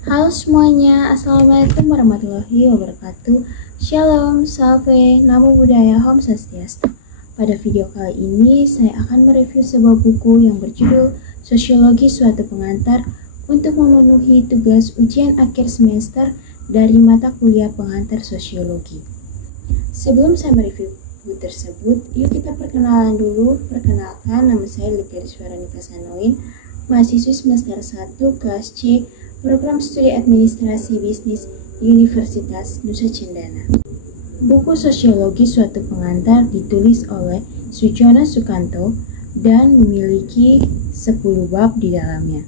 Halo semuanya, Assalamualaikum warahmatullahi wabarakatuh. Shalom, salve, namo buddhaya, om swastiastu. Pada video kali ini, saya akan mereview sebuah buku yang berjudul Sosiologi Suatu Pengantar untuk memenuhi tugas ujian akhir semester dari mata kuliah pengantar sosiologi. Sebelum saya mereview buku tersebut, yuk kita perkenalan dulu. Perkenalkan, nama saya Likariswara Nikasanoin, mahasiswi semester 1 kelas C, Program Studi Administrasi Bisnis Universitas Nusa Cendana. Buku Sosiologi Suatu Pengantar ditulis oleh Sujono Sukanto dan memiliki 10 bab di dalamnya.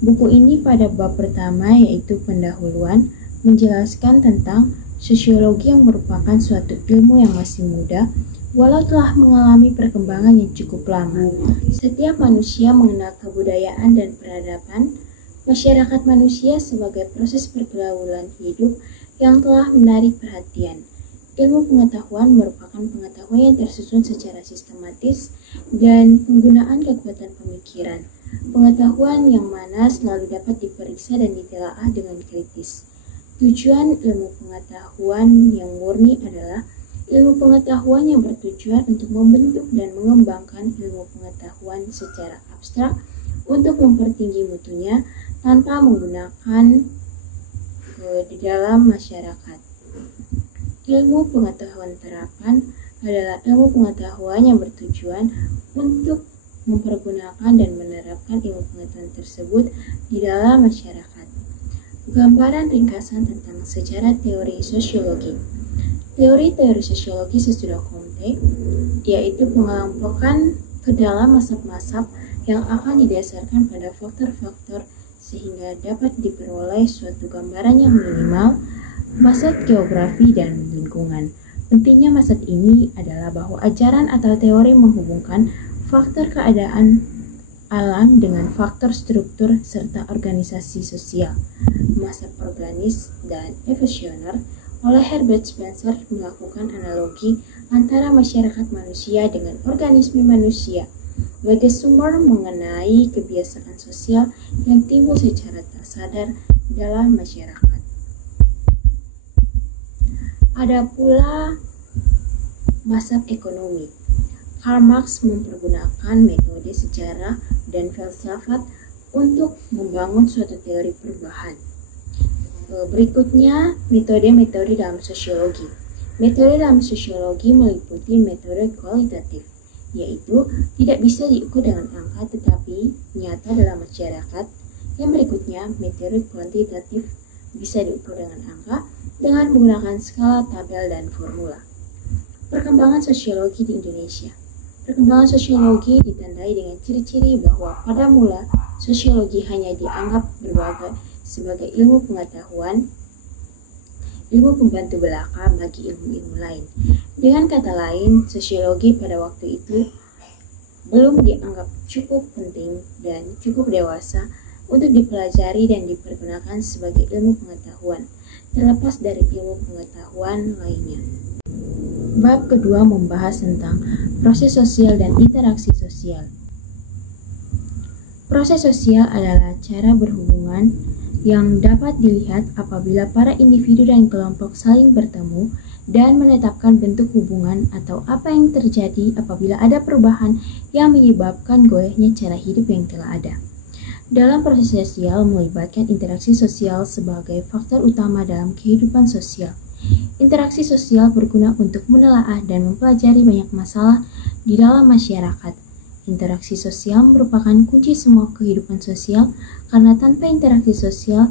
Buku ini pada bab pertama yaitu pendahuluan menjelaskan tentang sosiologi yang merupakan suatu ilmu yang masih muda walau telah mengalami perkembangan yang cukup lama. Setiap manusia mengenal kebudayaan dan peradaban masyarakat manusia sebagai proses pergaulan hidup yang telah menarik perhatian. Ilmu pengetahuan merupakan pengetahuan yang tersusun secara sistematis dan penggunaan kekuatan pemikiran. Pengetahuan yang mana selalu dapat diperiksa dan ditelaah dengan kritis. Tujuan ilmu pengetahuan yang murni adalah ilmu pengetahuan yang bertujuan untuk membentuk dan mengembangkan ilmu pengetahuan secara abstrak untuk mempertinggi mutunya tanpa menggunakan di dalam masyarakat. Ilmu pengetahuan terapan adalah ilmu pengetahuan yang bertujuan untuk mempergunakan dan menerapkan ilmu pengetahuan tersebut di dalam masyarakat. Gambaran ringkasan tentang sejarah teori sosiologi. Teori-teori sosiologi sesudah Comte yaitu pengelompokan ke dalam masab-masab yang akan didasarkan pada faktor-faktor sehingga dapat diperoleh suatu gambaran yang minimal masad geografi dan lingkungan. Pentingnya masad ini adalah bahwa ajaran atau teori menghubungkan faktor keadaan alam dengan faktor struktur serta organisasi sosial. Masad organis dan evolusioner oleh Herbert Spencer melakukan analogi antara masyarakat manusia dengan organisme manusia sebagai sumber mengenai kebiasaan sosial yang timbul secara tak sadar dalam masyarakat. Ada pula mazhab ekonomi. Karl Marx mempergunakan metode sejarah dan filsafat untuk membangun suatu teori perubahan. Berikutnya, metode-metode dalam sosiologi. Metode dalam sosiologi meliputi metode kualitatif, yaitu tidak bisa diukur dengan angka tetapi nyata dalam masyarakat. Yang berikutnya, metode kuantitatif bisa diukur dengan angka dengan menggunakan skala, tabel, dan formula. Perkembangan sosiologi di Indonesia. Perkembangan sosiologi ditandai dengan ciri-ciri bahwa pada mula sosiologi hanya dianggap sebagai ilmu pengetahuan, ilmu pembantu belaka bagi ilmu-ilmu lain. Dengan kata lain, sosiologi pada waktu itu belum dianggap cukup penting dan cukup dewasa untuk dipelajari dan dipergunakan sebagai ilmu pengetahuan, terlepas dari ilmu pengetahuan lainnya. Bab kedua membahas tentang proses sosial dan interaksi sosial. Proses sosial adalah cara berhubungan yang dapat dilihat apabila para individu dan kelompok saling bertemu dan menetapkan bentuk hubungan atau apa yang terjadi apabila ada perubahan yang menyebabkan goyahnya cara hidup yang telah ada. Dalam proses sosial melibatkan interaksi sosial sebagai faktor utama dalam kehidupan sosial. Interaksi sosial berguna untuk menelaah dan mempelajari banyak masalah di dalam masyarakat. Interaksi sosial merupakan kunci semua kehidupan sosial karena tanpa interaksi sosial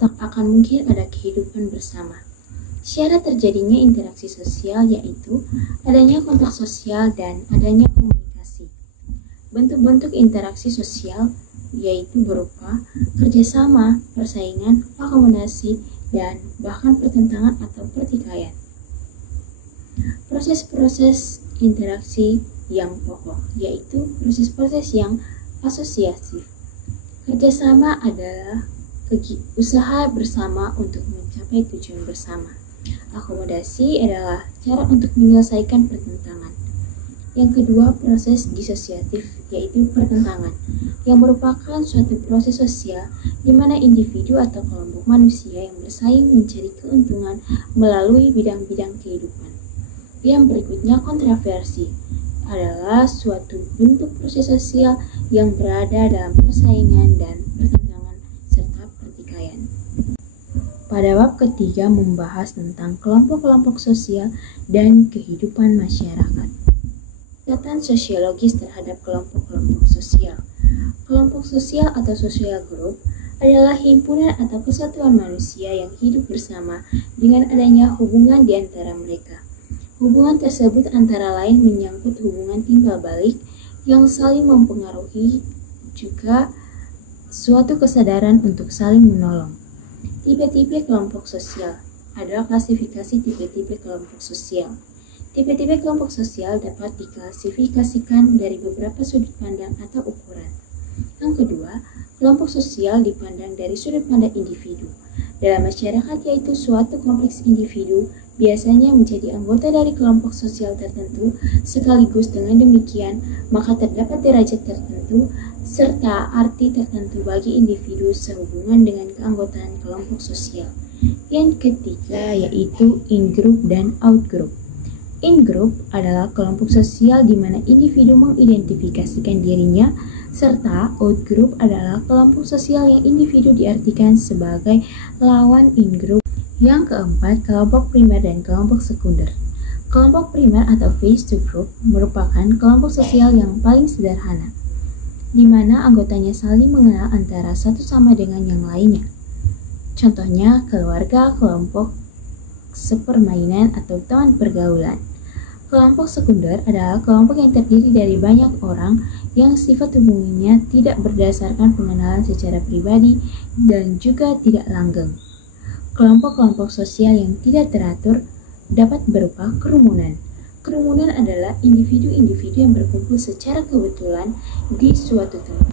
tak akan mungkin ada kehidupan bersama. Syarat terjadinya interaksi sosial yaitu adanya kontak sosial dan adanya komunikasi. Bentuk-bentuk interaksi sosial yaitu berupa kerjasama, persaingan, akomodasi, dan bahkan pertentangan atau pertikaian. Proses-proses interaksi yang pokok yaitu proses-proses yang asosiatif. Kerjasama adalah usaha bersama untuk mencapai tujuan bersama. Akomodasi adalah cara untuk menyelesaikan pertentangan. Yang kedua, proses disosiatif, yaitu pertentangan, yang merupakan suatu proses sosial di mana individu atau kelompok manusia yang bersaing mencari keuntungan melalui bidang-bidang kehidupan. Yang berikutnya, kontroversi, adalah suatu bentuk proses sosial yang berada dalam persaingan dan pertentangan serta pertikaian. Pada bab ketiga membahas tentang kelompok-kelompok sosial dan kehidupan masyarakat. Pendekatan sosiologis terhadap kelompok-kelompok sosial. Kelompok sosial atau social group adalah himpunan atau kesatuan manusia yang hidup bersama dengan adanya hubungan di antara mereka. Hubungan tersebut antara lain menyangkut hubungan timbal balik yang saling mempengaruhi, juga suatu kesadaran untuk saling menolong. Tipe-tipe kelompok sosial. Ada klasifikasi tipe-tipe kelompok sosial. Tipe-tipe kelompok sosial dapat diklasifikasikan dari beberapa sudut pandang atau ukuran. Yang kedua, kelompok sosial dipandang dari sudut pandang individu. Dalam masyarakat, yaitu suatu kompleks individu biasanya menjadi anggota dari kelompok sosial tertentu, sekaligus dengan demikian maka terdapat derajat tertentu serta arti tertentu bagi individu sehubungan dengan keanggotaan kelompok sosial. Yang ketiga yaitu in-group dan out-group. In-group adalah kelompok sosial di mana individu mengidentifikasikan dirinya, serta out-group adalah kelompok sosial yang individu diartikan sebagai lawan in-group. Yang keempat, kelompok primer dan kelompok sekunder. Kelompok primer atau phase two group merupakan kelompok sosial yang paling sederhana, di mana anggotanya saling mengenal antara satu sama dengan yang lainnya. Contohnya, keluarga, kelompok sepermainan atau teman pergaulan. Kelompok sekunder adalah kelompok yang terdiri dari banyak orang yang sifat hubungannya tidak berdasarkan pengenalan secara pribadi dan juga tidak langgeng. Kelompok-kelompok sosial yang tidak teratur dapat berupa kerumunan. Kerumunan adalah individu-individu yang berkumpul secara kebetulan di suatu tempat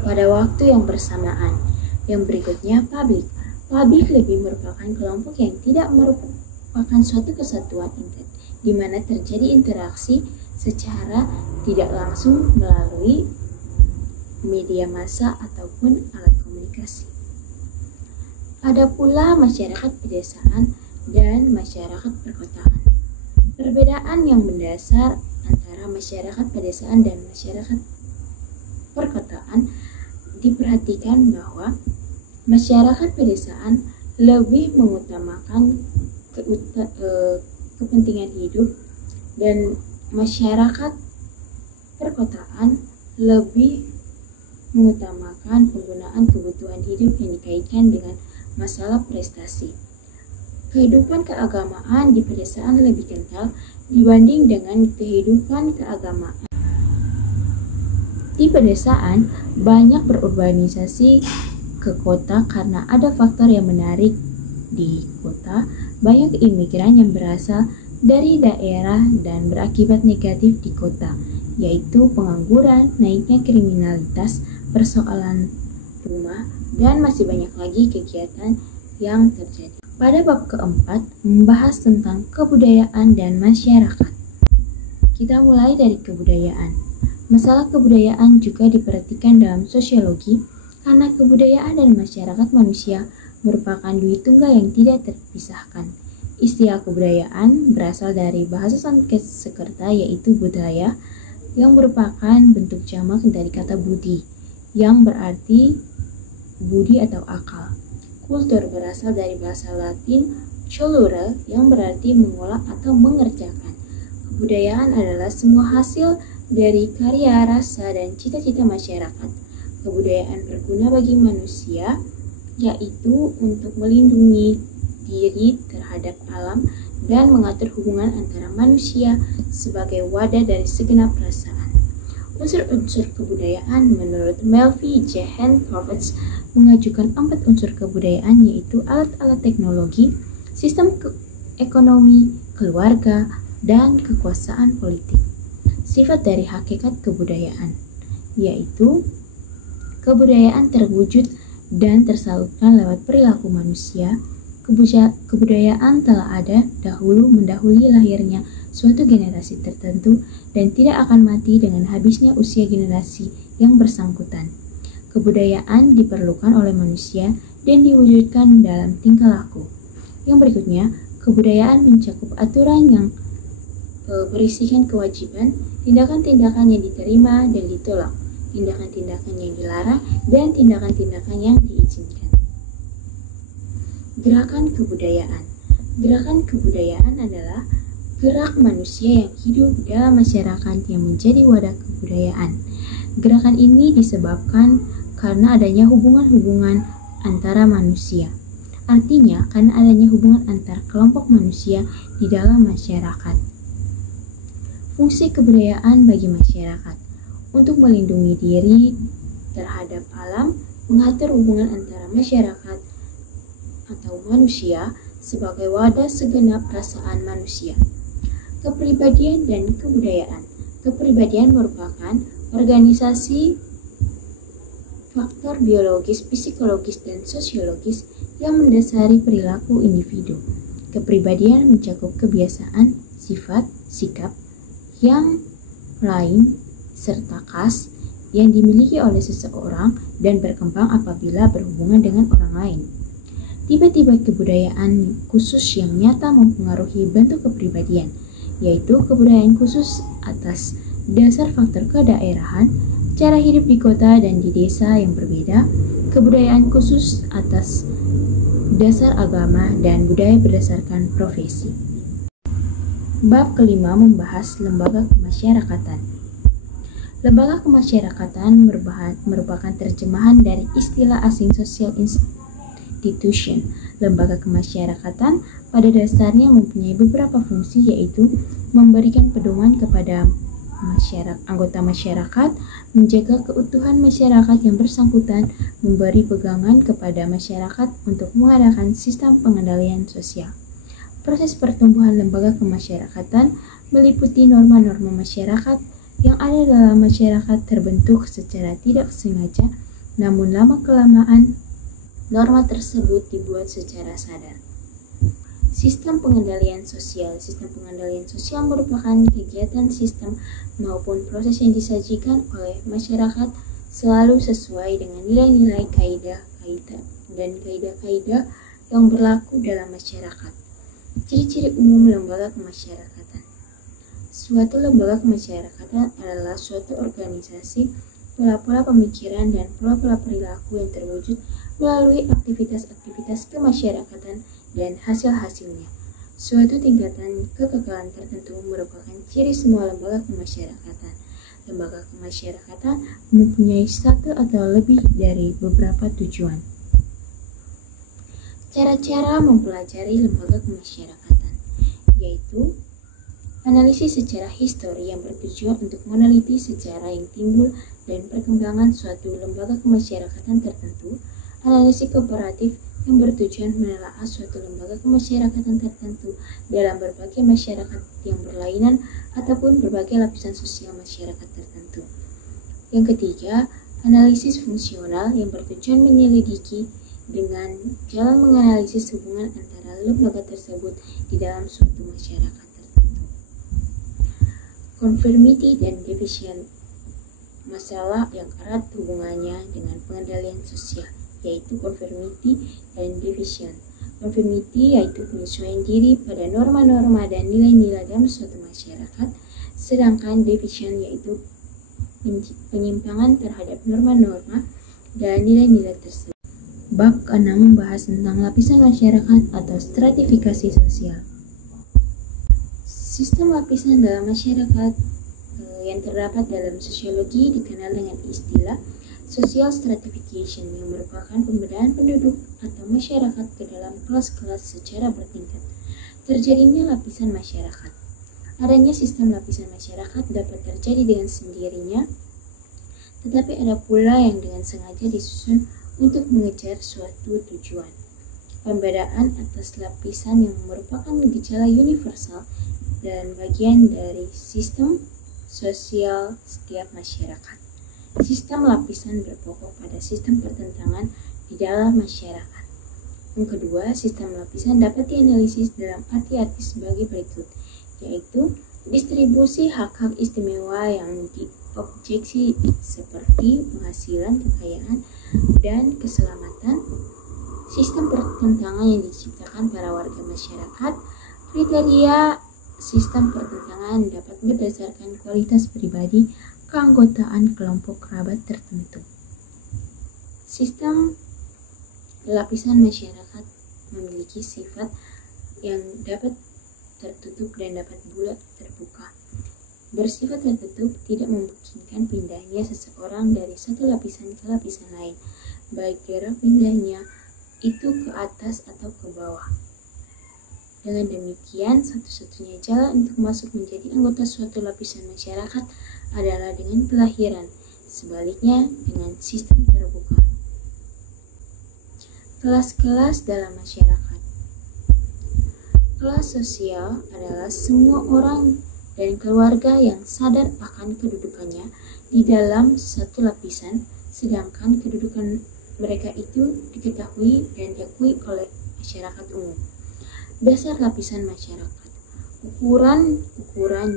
pada waktu yang bersamaan. Yang berikutnya, publik. Publik lebih merupakan kelompok yang tidak merupakan suatu kesatuan di mana terjadi interaksi secara tidak langsung melalui media massa ataupun alat komunikasi. Ada pula masyarakat pedesaan dan masyarakat perkotaan. Perbedaan yang mendasar antara masyarakat pedesaan dan masyarakat perkotaan diperhatikan bahwa masyarakat pedesaan lebih mengutamakan kepentingan hidup dan masyarakat perkotaan lebih mengutamakan penggunaan kebutuhan hidup yang dikaitkan dengan masalah prestasi. Kehidupan keagamaan di pedesaan lebih kental dibanding dengan kehidupan keagamaan. Di pedesaan banyak berurbanisasi ke kota karena ada faktor yang menarik. Di kota, banyak imigran yang berasal dari daerah dan berakibat negatif di kota, yaitu pengangguran, naiknya kriminalitas, persoalan rumah, dan masih banyak lagi kegiatan yang terjadi. Pada bab keempat, membahas tentang kebudayaan dan masyarakat. Kita mulai dari kebudayaan. Masalah kebudayaan juga diperhatikan dalam sosiologi karena kebudayaan dan masyarakat manusia merupakan dui tunggal yang tidak terpisahkan. Istilah kebudayaan berasal dari bahasa Sanskerta yaitu budaya, yang merupakan bentuk jamak dari kata budi, yang berarti budi atau akal. Kultur berasal dari bahasa Latin colure, yang berarti mengolah atau mengerjakan. Kebudayaan adalah semua hasil dari karya, rasa, dan cita-cita masyarakat. Kebudayaan berguna bagi manusia, yaitu untuk melindungi diri terhadap alam dan mengatur hubungan antara manusia sebagai wadah dari segenap perasaan. Unsur-unsur kebudayaan menurut Melvin J. Horowitz mengajukan 4 unsur kebudayaan, yaitu alat-alat teknologi, sistem ekonomi, keluarga, dan kekuasaan politik. Sifat dari hakikat kebudayaan, yaitu kebudayaan terwujud dan tersalurkan lewat perilaku manusia. Kebudayaan telah ada dahulu mendahului lahirnya suatu generasi tertentu dan tidak akan mati dengan habisnya usia generasi yang bersangkutan. Kebudayaan diperlukan oleh manusia dan diwujudkan dalam tingkah laku. Yang berikutnya, kebudayaan mencakup aturan yang berisikan kewajiban, tindakan-tindakan yang diterima dan ditolak, tindakan-tindakan yang dilarang, dan tindakan-tindakan yang diizinkan. Gerakan kebudayaan. Gerakan kebudayaan adalah gerak manusia yang hidup dalam masyarakat yang menjadi wadah kebudayaan. Gerakan ini disebabkan karena adanya hubungan-hubungan antara manusia. Artinya, karena adanya hubungan antar kelompok manusia di dalam masyarakat. Fungsi kebudayaan bagi masyarakat untuk melindungi diri terhadap alam, mengatur hubungan antara masyarakat atau manusia sebagai wadah segenap perasaan manusia. Kepribadian dan kebudayaan. Kepribadian merupakan organisasi faktor biologis, psikologis, dan sosiologis yang mendasari perilaku individu. Kepribadian mencakup kebiasaan, sifat, sikap yang lain, serta khas yang dimiliki oleh seseorang dan berkembang apabila berhubungan dengan orang lain. Tiba-tiba kebudayaan khusus yang nyata mempengaruhi bentuk kepribadian, yaitu kebudayaan khusus atas dasar faktor kedaerahan, cara hidup di kota dan di desa yang berbeda, kebudayaan khusus atas dasar agama, dan budaya berdasarkan profesi. Bab kelima membahas lembaga kemasyarakatan. Lembaga kemasyarakatan merupakan terjemahan dari istilah asing social institution. Lembaga kemasyarakatan pada dasarnya mempunyai beberapa fungsi, yaitu memberikan pedoman kepada anggota masyarakat, menjaga keutuhan masyarakat yang bersangkutan, memberi pegangan kepada masyarakat untuk mengadakan sistem pengendalian sosial. Proses pertumbuhan lembaga kemasyarakatan meliputi norma-norma masyarakat yang ada dalam masyarakat terbentuk secara tidak sengaja, namun lama-kelamaan norma tersebut dibuat secara sadar. Sistem pengendalian sosial. Sistem pengendalian sosial merupakan kegiatan sistem maupun proses yang disajikan oleh masyarakat selalu sesuai dengan nilai-nilai kaidah dan kaidah-kaidah yang berlaku dalam masyarakat. Ciri-ciri umum lembaga kemasyarakatan. Suatu lembaga kemasyarakatan adalah suatu organisasi, pola-pola pemikiran dan pola-pola perilaku yang terwujud melalui aktivitas-aktivitas kemasyarakatan dan hasil-hasilnya. Suatu tingkatan kekekalan tertentu merupakan ciri semua lembaga kemasyarakatan. Lembaga kemasyarakatan mempunyai satu atau lebih dari beberapa tujuan. Cara-cara mempelajari lembaga kemasyarakatan, yaitu analisis secara histori yang bertujuan untuk meneliti sejarah yang timbul dan perkembangan suatu lembaga kemasyarakatan tertentu, analisis kooperatif yang bertujuan menelaah suatu lembaga kemasyarakatan tertentu dalam berbagai masyarakat yang berlainan ataupun berbagai lapisan sosial masyarakat tertentu. Yang ketiga, analisis fungsional yang bertujuan menyelidiki dengan jalan menganalisis hubungan antara lembaga tersebut di dalam suatu masyarakat tertentu. Conformity dan division, masalah yang erat hubungannya dengan pengendalian sosial, yaitu conformity dan division. Conformity yaitu penyesuaian diri pada norma-norma dan nilai-nilai dalam suatu masyarakat, sedangkan division yaitu penyimpangan terhadap norma-norma dan nilai-nilai tersebut. Bab ke-6 membahas tentang lapisan masyarakat atau stratifikasi sosial. Sistem lapisan dalam masyarakat yang terdapat dalam sosiologi dikenal dengan istilah social stratification, yang merupakan pembedaan penduduk atau masyarakat ke dalam kelas-kelas secara bertingkat. Terjadinya lapisan masyarakat. Adanya sistem lapisan masyarakat dapat terjadi dengan sendirinya, tetapi ada pula yang dengan sengaja disusun untuk mengejar suatu tujuan. Pembedaan atas lapisan yang merupakan gejala universal dan bagian dari sistem sosial setiap masyarakat. Sistem lapisan berpokok pada sistem pertentangan di dalam masyarakat. Yang kedua, sistem lapisan dapat dianalisis dalam arti-arti sebagai berikut, yaitu distribusi hak-hak istimewa yang diobjeksi seperti penghasilan, kekayaan, dan keselamatan, sistem pertentangan yang diciptakan para warga masyarakat. Kriteria sistem pertentangan dapat berdasarkan kualitas pribadi, keanggotaan kelompok kerabat tertentu. Sistem lapisan masyarakat memiliki sifat yang dapat tertutup dan dapat pula terbuka. Bersifat tertutup tidak memungkinkan pindahnya seseorang dari satu lapisan ke lapisan lain, baik jarak pindahnya itu ke atas atau ke bawah. Dengan demikian, satu-satunya jalan untuk masuk menjadi anggota suatu lapisan masyarakat adalah dengan kelahiran. Sebaliknya, dengan sistem terbuka. Kelas-kelas dalam masyarakat. Kelas sosial adalah semua orang dan keluarga yang sadar akan kedudukannya di dalam satu lapisan, sedangkan kedudukan mereka itu diketahui dan diakui oleh masyarakat umum. Dasar lapisan masyarakat. Ukuran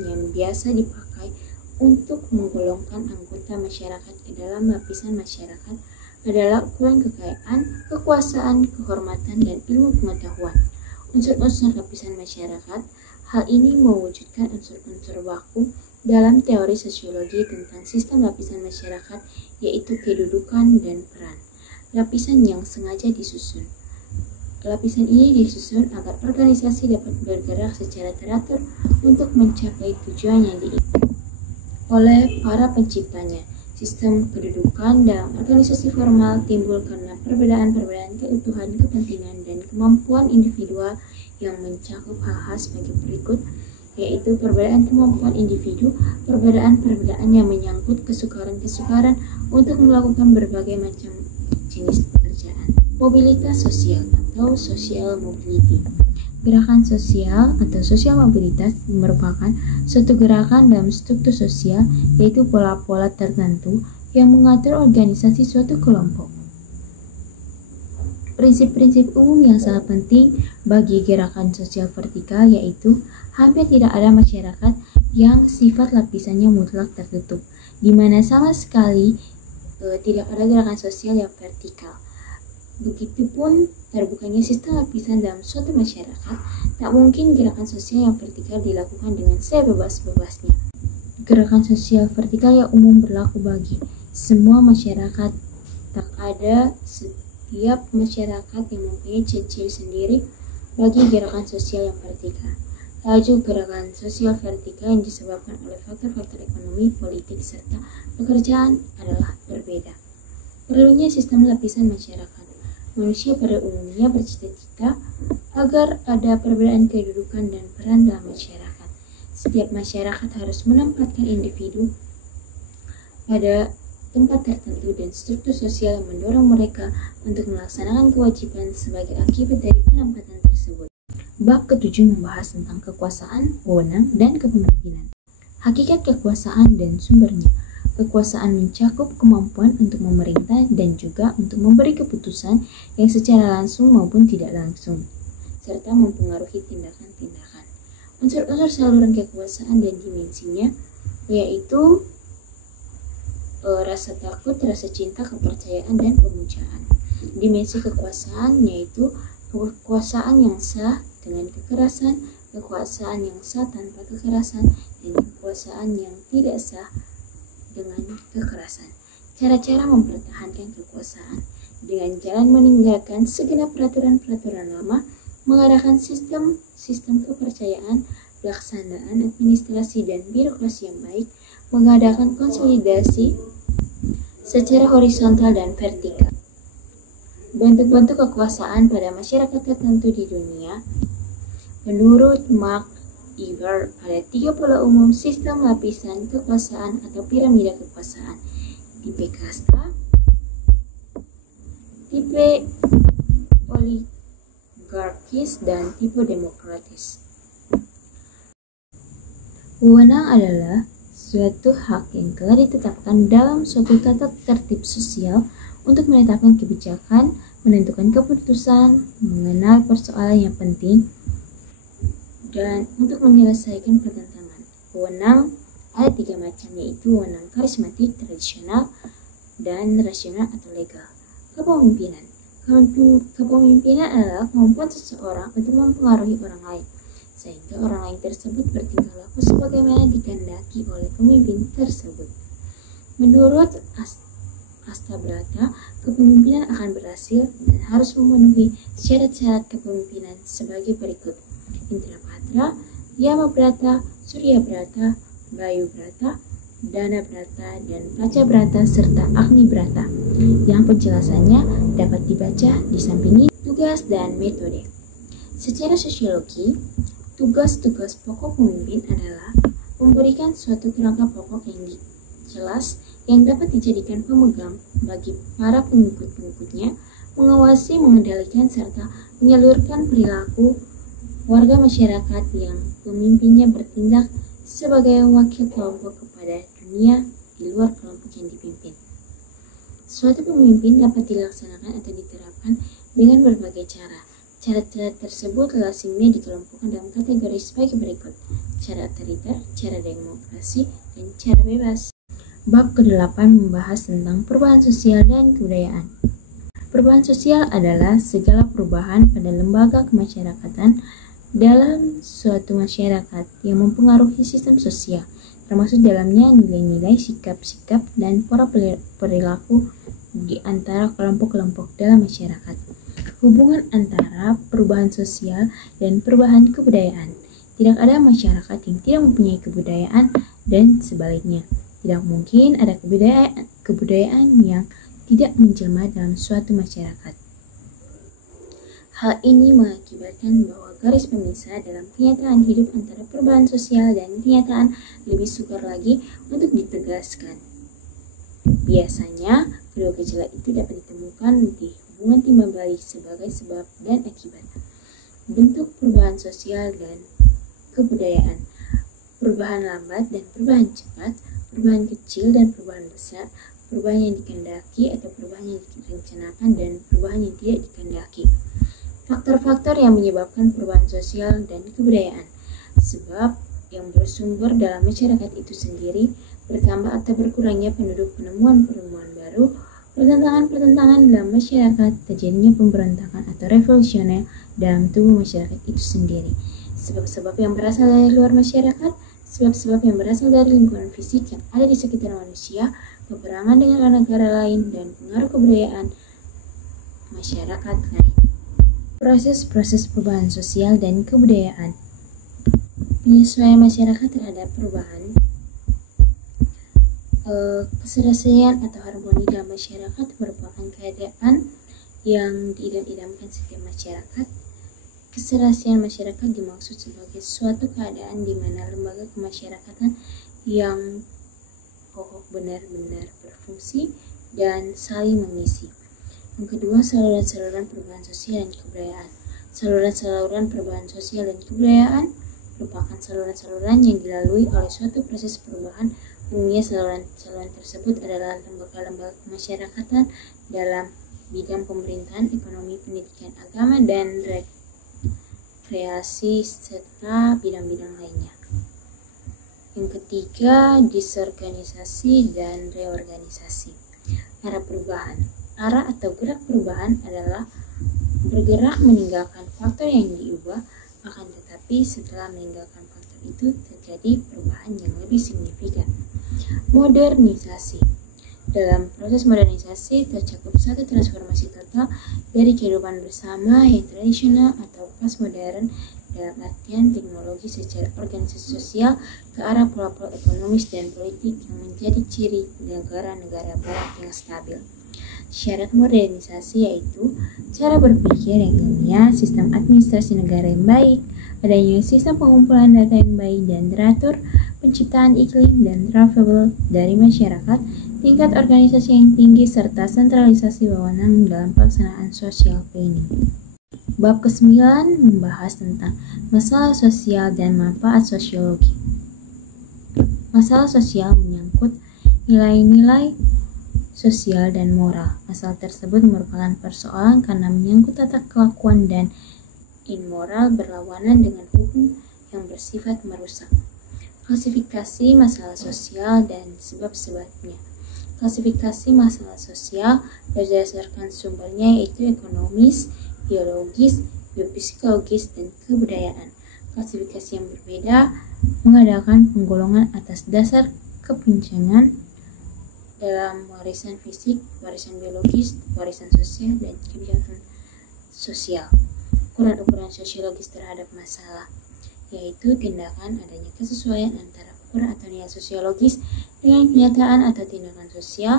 yang biasa dipakai untuk menggolongkan anggota masyarakat ke dalam lapisan masyarakat adalah ukuran kekayaan, kekuasaan, kehormatan, dan ilmu pengetahuan. Unsur-unsur lapisan masyarakat. Hal ini mewujudkan unsur-unsur baku dalam teori sosiologi tentang sistem lapisan masyarakat, yaitu kedudukan dan peran. Lapisan yang sengaja disusun. Lapisan ini disusun agar organisasi dapat bergerak secara teratur untuk mencapai tujuan yang diinginkan oleh para penciptanya. Sistem kedudukan dalam organisasi formal timbul karena perbedaan-perbedaan keutuhan, kepentingan, dan kemampuan individual yang mencakup hal-hal sebagai berikut, yaitu perbedaan kemampuan individu, perbedaan-perbedaan yang menyangkut kesukaran-kesukaran untuk melakukan berbagai macam jenis pekerjaan. Mobilitas sosial atau social mobility. Gerakan sosial atau sosial mobilitas merupakan suatu gerakan dalam struktur sosial, yaitu pola-pola tertentu yang mengatur organisasi suatu kelompok. Prinsip-prinsip umum yang sangat penting bagi gerakan sosial vertikal yaitu hampir tidak ada masyarakat yang sifat lapisannya mutlak tertutup, di mana sama sekali tidak ada gerakan sosial yang vertikal. Begitupun terbukanya sistem lapisan dalam suatu masyarakat, tak mungkin gerakan sosial yang vertikal dilakukan dengan sebebas-bebasnya. Gerakan sosial vertikal yang umum berlaku bagi semua masyarakat, tak ada setiap masyarakat yang mempunyai ciri-ciri sendiri bagi gerakan sosial yang vertikal. Laju gerakan sosial vertikal yang disebabkan oleh faktor-faktor ekonomi, politik, serta pekerjaan adalah berbeda. Perlunya sistem lapisan masyarakat. Manusia pada umumnya bercita-cita agar ada perbedaan kedudukan dan peran dalam masyarakat. Setiap masyarakat harus menempatkan individu pada tempat tertentu dan struktur sosial yang mendorong mereka untuk melaksanakan kewajiban sebagai akibat dari penempatan tersebut. Bab ke-7 membahas tentang kekuasaan, wewenang, dan kepemimpinan. Hakikat kekuasaan dan sumbernya. Kekuasaan mencakup kemampuan untuk memerintah dan juga untuk memberi keputusan yang secara langsung maupun tidak langsung, serta mempengaruhi tindakan-tindakan. Unsur-unsur saluran kekuasaan dan dimensinya yaitu rasa takut, rasa cinta, kepercayaan, dan pemujaan. Dimensi kekuasaan yaitu kekuasaan yang sah dengan kekerasan, kekuasaan yang sah tanpa kekerasan, dan kekuasaan yang tidak sah dengan kekerasan. Cara-cara mempertahankan kekuasaan dengan jalan meninggalkan segenap peraturan-peraturan lama, mengadakan sistem kepercayaan, pelaksanaan administrasi dan birokrasi yang baik, mengadakan konsolidasi secara horizontal dan vertikal. Bentuk-bentuk kekuasaan pada masyarakat tertentu di dunia. Menurut Mark Iber, ada 3 pola umum sistem lapisan kekuasaan atau piramida kekuasaan: tipe kasta, tipe oligarkis, dan tipe demokratis. Wewenang adalah suatu hak yang telah ditetapkan dalam suatu tata tertib sosial untuk menetapkan kebijakan, menentukan keputusan, mengenal persoalan yang penting, Dan untuk menyelesaikan pertentangan, wewenang ada 3 macam, yaitu wewenang karismatik, tradisional, dan rasional atau legal. Kepemimpinan. Kepemimpinan adalah kemampuan seseorang untuk mempengaruhi orang lain, sehingga orang lain tersebut bertingkah laku sebagaimana dikehendaki oleh pemimpin tersebut. Menurut Astabrata, kepemimpinan akan berhasil dan harus memenuhi syarat-syarat kepemimpinan sebagai berikut: Indrapatra, Yamabrata, Suryabrata, Bayubrata, Danabrata, dan Pacabrata, serta Agnibrata, yang penjelasannya dapat dibaca di samping tugas dan metode. Secara sosiologi, tugas-tugas pokok pemimpin adalah memberikan suatu kerangka pokok yang jelas yang dapat dijadikan pemegang bagi para pengikut-pengikutnya, mengawasi, mengendalikan, serta menyalurkan perilaku warga masyarakat yang pemimpinnya bertindak sebagai wakil kelompok kepada dunia di luar kelompok yang dipimpin. Suatu pemimpin dapat dilaksanakan atau diterapkan dengan berbagai cara. Cara-cara tersebut lazimnya dikelompokkan dalam kategori sebagai berikut: cara otoriter, cara demokrasi, dan cara bebas. Bab ke-8 membahas tentang perubahan sosial dan kebudayaan. Perubahan sosial adalah segala perubahan pada lembaga kemasyarakatan dalam suatu masyarakat yang mempengaruhi sistem sosial, termasuk dalamnya nilai-nilai, sikap-sikap, dan pola perilaku di antara kelompok-kelompok dalam masyarakat. Hubungan antara perubahan sosial dan perubahan kebudayaan. Tidak ada masyarakat yang tidak mempunyai kebudayaan dan sebaliknya. Tidak mungkin ada kebudayaan yang tidak menjelma dalam suatu masyarakat. Hal ini mengakibatkan bahwa garis pemisah dalam kenyataan hidup antara perubahan sosial dan kenyataan lebih sukar lagi untuk ditegaskan. Biasanya, kedua gejala itu dapat ditemukan di hubungan timbal balik sebagai sebab dan akibat. Bentuk perubahan sosial dan kebudayaan, perubahan lambat dan perubahan cepat, perubahan kecil dan perubahan besar, perubahan yang dikehendaki atau perubahan yang direncanakan, dan perubahan yang tidak dikehendaki. Faktor-faktor yang menyebabkan perubahan sosial dan kebudayaan. Sebab yang bersumber dalam masyarakat itu sendiri, bertambah atau berkurangnya penduduk, penemuan-penemuan baru, pertentangan-pertentangan dalam masyarakat, terjadinya pemberontakan atau revolusioner dalam tubuh masyarakat itu sendiri. Sebab-sebab yang berasal dari luar masyarakat, sebab-sebab yang berasal dari lingkungan fisik yang ada di sekitar manusia, peperangan dengan negara lain, dan pengaruh kebudayaan masyarakat lain. Proses-proses perubahan sosial dan kebudayaan. Penyesuaian masyarakat terhadap perubahan. Keserasian atau harmoni dalam masyarakat merupakan keadaan yang diidam-idamkan setiap masyarakat. Keserasian masyarakat dimaksud sebagai suatu keadaan di mana lembaga kemasyarakatan yang pokok benar-benar berfungsi dan saling mengisi. Yang kedua, saluran-saluran perubahan sosial dan kebudayaan. Saluran-saluran perubahan sosial dan kebudayaan merupakan saluran-saluran yang dilalui oleh suatu proses perubahan. Umumnya saluran-saluran tersebut adalah lembaga-lembaga kemasyarakatan dalam bidang pemerintahan, ekonomi, pendidikan, agama, dan rekreasi, serta bidang-bidang lainnya. Yang ketiga, disorganisasi dan reorganisasi. Arah perubahan. Arah atau gerak perubahan adalah bergerak meninggalkan faktor yang diubah, akan tetapi setelah meninggalkan faktor itu terjadi perubahan yang lebih signifikan. Modernisasi. Dalam proses modernisasi tercakup satu transformasi total dari kehidupan bersama yang tradisional atau postmodern dalam artian teknologi secara organisasi sosial ke arah pola-pola ekonomis dan politik yang menjadi ciri negara-negara barat yang stabil. Syarat modernisasi yaitu cara berpikir yang ilmiah, sistem administrasi negara yang baik, adanya sistem pengumpulan data yang baik dan teratur, penciptaan iklim dan travel dari masyarakat, tingkat organisasi yang tinggi, serta sentralisasi wewenang dalam pelaksanaan social planning. Bab ke-9 membahas tentang masalah sosial dan manfaat sosiologi. Masalah sosial menyangkut nilai-nilai sosial dan moral. Masalah tersebut merupakan persoalan karena menyangkut tata kelakuan dan immoral berlawanan dengan hukum yang bersifat merusak. Klasifikasi masalah sosial dan sebab-sebabnya. Klasifikasi masalah sosial berdasarkan sumbernya yaitu ekonomis, biologis, biopsikologis, dan kebudayaan. Klasifikasi yang berbeda mengadakan penggolongan atas dasar kepencangan dalam warisan fisik, warisan biologis, warisan sosial, dan kebijakan sosial. Ukuran-ukuran sosiologis terhadap masalah yaitu tindakan adanya kesesuaian antara ukuran atau nilai sosiologis dengan kenyataan atau tindakan sosial.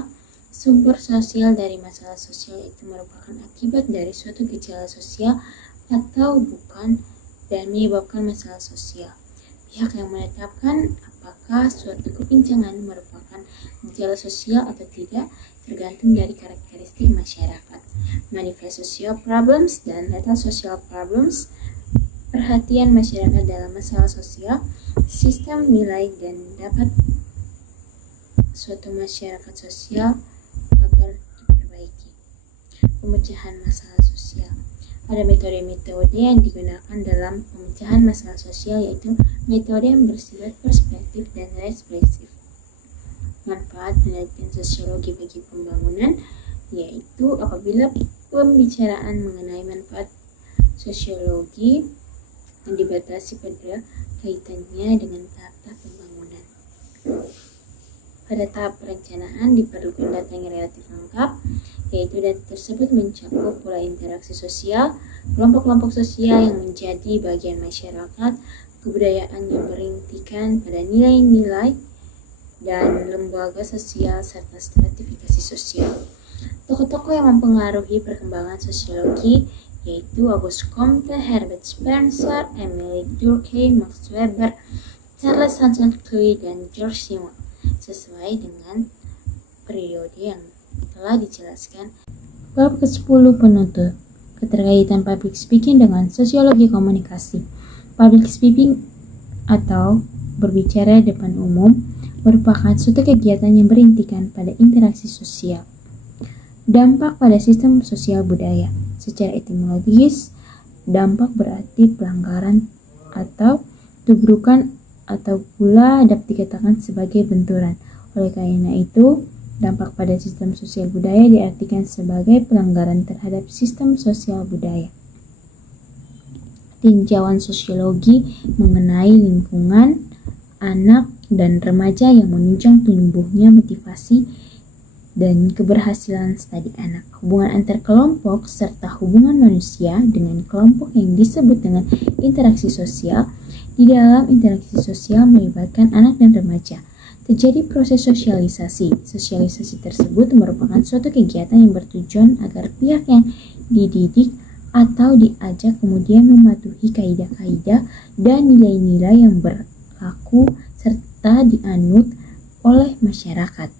Sumber sosial dari masalah sosial itu merupakan akibat dari suatu gejala sosial atau bukan dan menyebabkan masalah sosial. Pihak yang menetapkan apakah suatu kepincangan merupakan gejala sosial atau tidak tergantung dari karakteristik masyarakat. Manifest social problems dan lethal social problems. Perhatian masyarakat dalam masalah sosial, sistem nilai dan dapat suatu masyarakat sosial agar diperbaiki. Pemecahan masalah sosial. Ada metode-metode yang digunakan dalam pemecahan masalah sosial yaitu metode yang bersifat perspektif dan respresif. Manfaat penelitian sosiologi bagi pembangunan yaitu apabila pembicaraan mengenai manfaat sosiologi dibatasi pada kaitannya dengan tahap-tahap pembangunan. Pada tahap perencanaan diperlukan data yang relatif lengkap, yaitu data tersebut mencakup pola interaksi sosial, kelompok-kelompok sosial yang menjadi bagian masyarakat, kebudayaan yang berintikan pada nilai-nilai dan lembaga sosial serta stratifikasi sosial. Tokoh-tokoh yang mempengaruhi perkembangan sosiologi yaitu Auguste Comte, Herbert Spencer, Emile Durkheim, Max Weber, Charles Hanson Clough, dan George Simmel, sesuai dengan periode yang telah dijelaskan. Bab ke-10 penutup, keterkaitan public speaking dengan sosiologi komunikasi. Public speaking atau berbicara di depan umum merupakan suatu kegiatan yang berintikan pada interaksi sosial. Dampak pada sistem sosial budaya. Secara etimologis, dampak berarti pelanggaran atau tubrukan atau pula dapat dikatakan sebagai benturan. Oleh karena itu, dampak pada sistem sosial budaya diartikan sebagai pelanggaran terhadap sistem sosial budaya. Tinjauan sosiologi mengenai lingkungan, anak, dan remaja yang menunjang tumbuhnya motivasi dan keberhasilan studi anak. Hubungan antar kelompok serta hubungan manusia dengan kelompok yang disebut dengan interaksi sosial. Di dalam interaksi sosial melibatkan anak dan remaja. Terjadi proses sosialisasi. Sosialisasi tersebut merupakan suatu kegiatan yang bertujuan agar pihak yang dididik atau diajak kemudian mematuhi kaidah-kaidah dan nilai-nilai yang berlaku serta dianut oleh masyarakat.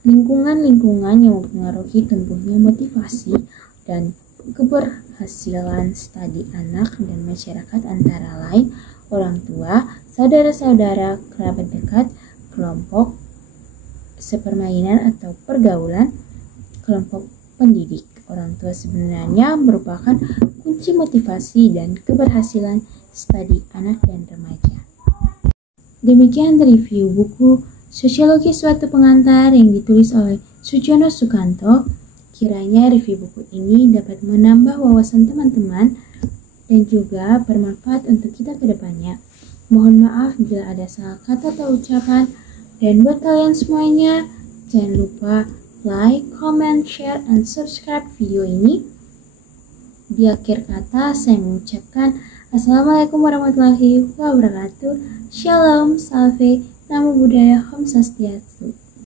Lingkungan-lingkungan yang mempengaruhi tumbuhnya motivasi dan keberhasilan studi anak dan masyarakat antara lain orang tua, saudara-saudara, kerabat dekat, kelompok sepermainan atau pergaulan, kelompok pendidik. Orang tua sebenarnya merupakan kunci motivasi dan keberhasilan studi anak dan remaja. Demikian review buku Sosiologi Suatu Pengantar yang ditulis oleh Sujono Sukanto. Kiranya review buku ini dapat menambah wawasan teman-teman dan juga bermanfaat untuk kita ke depannya. Mohon maaf bila ada salah kata atau ucapan. Dan buat kalian semuanya, jangan lupa like, comment, share, and subscribe video ini. Di akhir kata saya mengucapkan Assalamualaikum warahmatullahi wabarakatuh. Shalom, salve, Namo Buddhaya, Om Swastiastu.